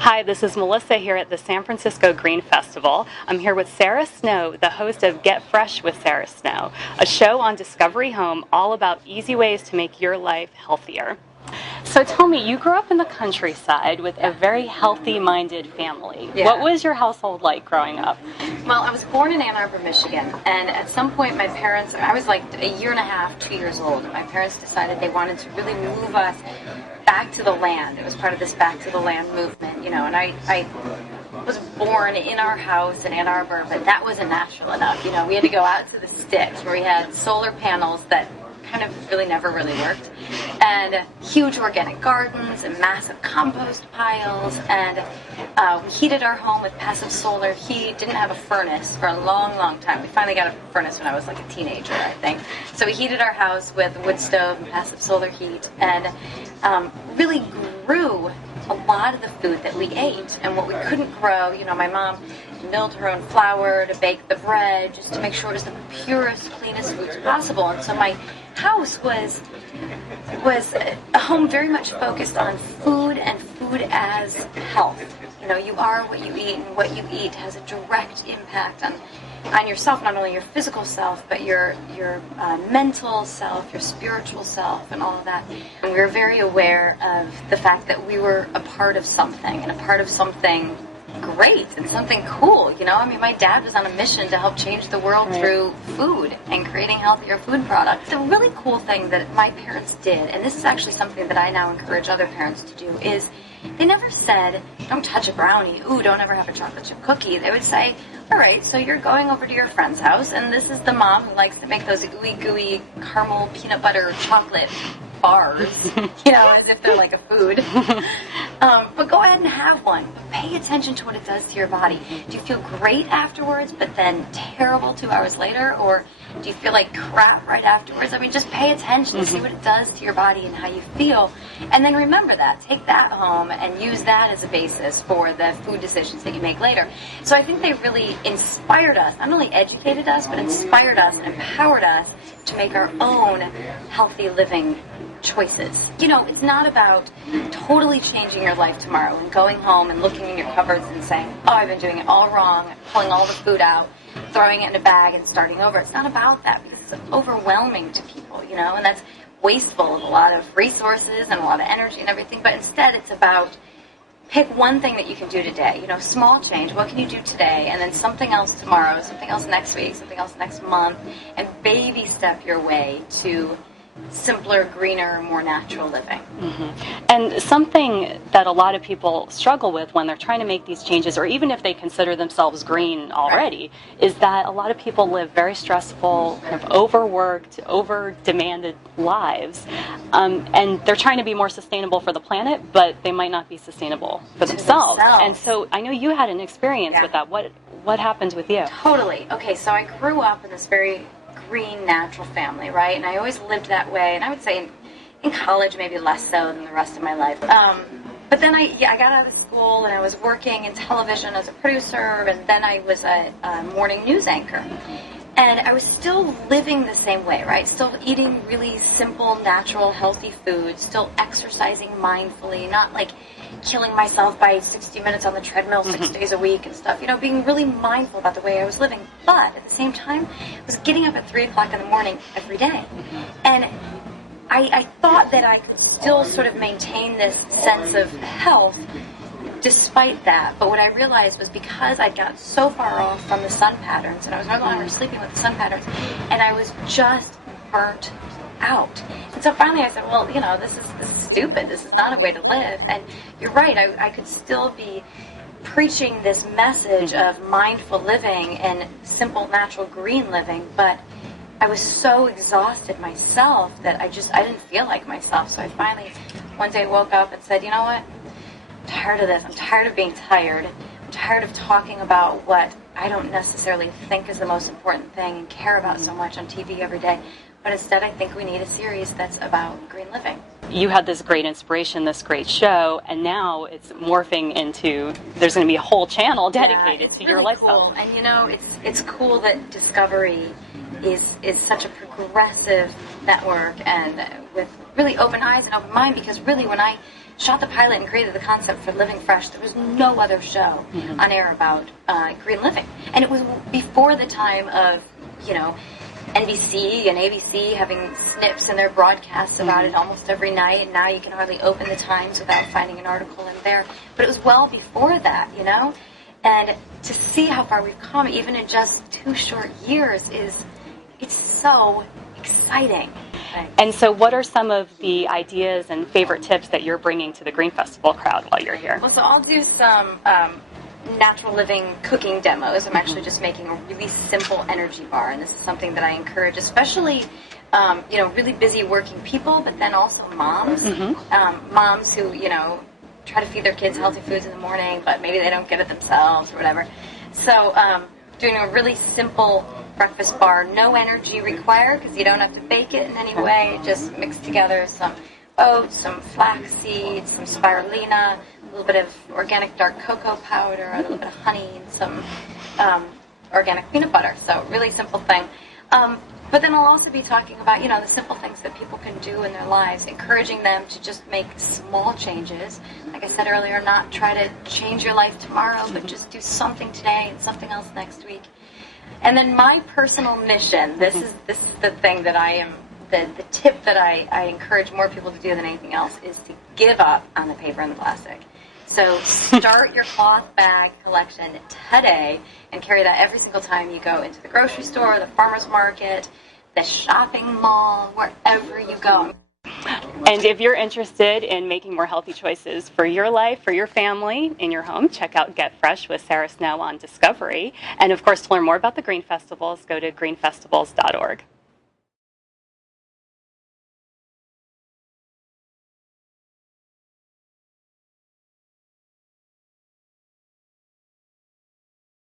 Hi, this is Melissa here at the San Francisco Green Festival. I'm here with Sara Snow, the host of Get Fresh with Sara Snow, a show on Discovery Home all about easy ways to make your life healthier. So tell me, you grew up in the countryside with a very healthy-minded family. Yeah. What was your household like growing up? Well, I was born in Ann Arbor, Michigan, and at some point my parents, I was like a year and a half, 2 years old, and my parents decided they wanted to really move us back to the land. It was part of this back to the land movement, you know, and I was born in our house in Ann Arbor, but that wasn't natural enough. You know, we had to go out to the sticks where we had solar panels that kind of never really worked, and huge organic gardens and massive compost piles, and we heated our home with passive solar heat. Didn't have a furnace for a long time. We finally got a furnace when I was like a teenager, I think. So we heated our house with wood stove and passive solar heat, and really grew a lot of the food that we ate. And what we couldn't grow, you know, my mom milled her own flour to bake the bread just to make sure it was the purest, cleanest foods possible. And so my house was a home very much focused on food and food as health. You know, you are what you eat, and what you eat has a direct impact on yourself, not only your physical self, but your mental self, your spiritual self, and all of that. And we were very aware of the fact that we were a part of something, and a part of something great and something cool, you know? I mean, my dad was on a mission to help change the world through food and creating healthier food products. The really cool thing that my parents did, and this is actually something that I now encourage other parents to do, is they never said, don't touch a brownie, ooh, don't ever have a chocolate chip cookie. They would say, all right, so you're going over to your friend's house, and this is the mom who likes to make those ooey gooey caramel peanut butter chocolate bars, you know, as if they're like a food. But go ahead and have one. But pay attention to what it does to your body. Do you feel great afterwards, but then terrible 2 hours later? Or do you feel like crap right afterwards? I mean, just pay attention, see what it does to your body and how you feel. And then remember that. Take that home and use that as a basis for the food decisions that you make later. So I think they really inspired us, not only educated us, but inspired us and empowered us to make our own healthy living choices. You know, it's not about totally changing your life tomorrow and going home and looking in your cupboards and saying, oh, I've been doing it all wrong, pulling all the food out, throwing it in a bag and starting over. It's not about that, because it's overwhelming to people, you know, and that's wasteful of a lot of resources and a lot of energy and everything. But instead, it's about pick one thing that you can do today, you know, small change. What can you do today? And then something else tomorrow, something else next week, something else next month, and baby step your way to simpler, greener, more natural living. And something that a lot of people struggle with when they're trying to make these changes, or even if they consider themselves green already, is that a lot of people live very stressful, kind of overworked, over-demanded lives, and they're trying to be more sustainable for the planet, but they might not be sustainable for themselves. And so I know you had an experience with that. What happened with you? Totally. Okay, so I grew up in this very green, natural family, right? And I always lived that way. And I would say in college, maybe less so than the rest of my life. But then I got out of school and I was working in television as a producer, and then I was a morning news anchor. And I was still living the same way, right? Still eating really simple, natural, healthy food, still exercising mindfully, not like killing myself by 60 minutes on the treadmill 6 days a week and stuff, you know, being really mindful about the way I was living. But at the same time, I was getting up at 3 o'clock in the morning every day. And I thought that I could still sort of maintain this sense of health despite that. But what I realized was, because I'd gotten so far off from the sun patterns, and I was no longer sleeping with the sun patterns, and I was just burnt out. And so finally I said, well, you know, this is stupid. This is not a way to live. And you're right, I could still be preaching this message of mindful living and simple, natural, green living, but I was so exhausted myself that I didn't feel like myself. So I finally one day woke up and said, you know what? I'm tired of this. I'm tired of being tired. I'm tired of talking about what I don't necessarily think is the most important thing and care about so much on TV every day. But instead, I think we need a series that's about green living. You had this great inspiration, this great show, and now it's morphing into, there's going to be a whole channel dedicated to your lifestyle. Cool. And you know, it's cool that Discovery is such a progressive network, and with really open eyes and open mind, because really when I shot the pilot and created the concept for Living Fresh. There was no other show on air about green living. And it was before the time of, NBC and ABC having snips in their broadcasts about it almost every night, and now you can hardly open the Times without finding an article in there. But it was well before that, And to see how far we've come, even in just 2 short years, it's so exciting. And so what are some of the ideas and favorite tips that you're bringing to the Green Festival crowd while you're here? Well, so I'll do some natural living cooking demos. I'm actually just making a really simple energy bar, and this is something that I encourage, especially really busy working people, but then also moms. Moms who, try to feed their kids healthy foods in the morning, but maybe they don't get it themselves or whatever. So doing a really simple breakfast bar, no energy required because you don't have to bake it in any way. Just mix together some oats, some flax seeds, some spirulina, a little bit of organic dark cocoa powder, a little bit of honey, and some organic peanut butter. So really simple thing. But then I'll also be talking about, the simple things that people can do in their lives, encouraging them to just make small changes. Like I said earlier, not try to change your life tomorrow, but just do something today and something else next week. And then my personal mission, this is the thing that I am, the tip that I encourage more people to do than anything else, is to give up on the paper and the plastic. So start your cloth bag collection today and carry that every single time you go into the grocery store, the farmer's market, the shopping mall, wherever you go. And if you're interested in making more healthy choices for your life, for your family, in your home, check out Get Fresh with Sara Snow on Discovery. And of course, to learn more about the Green Festivals, go to greenfestivals.org.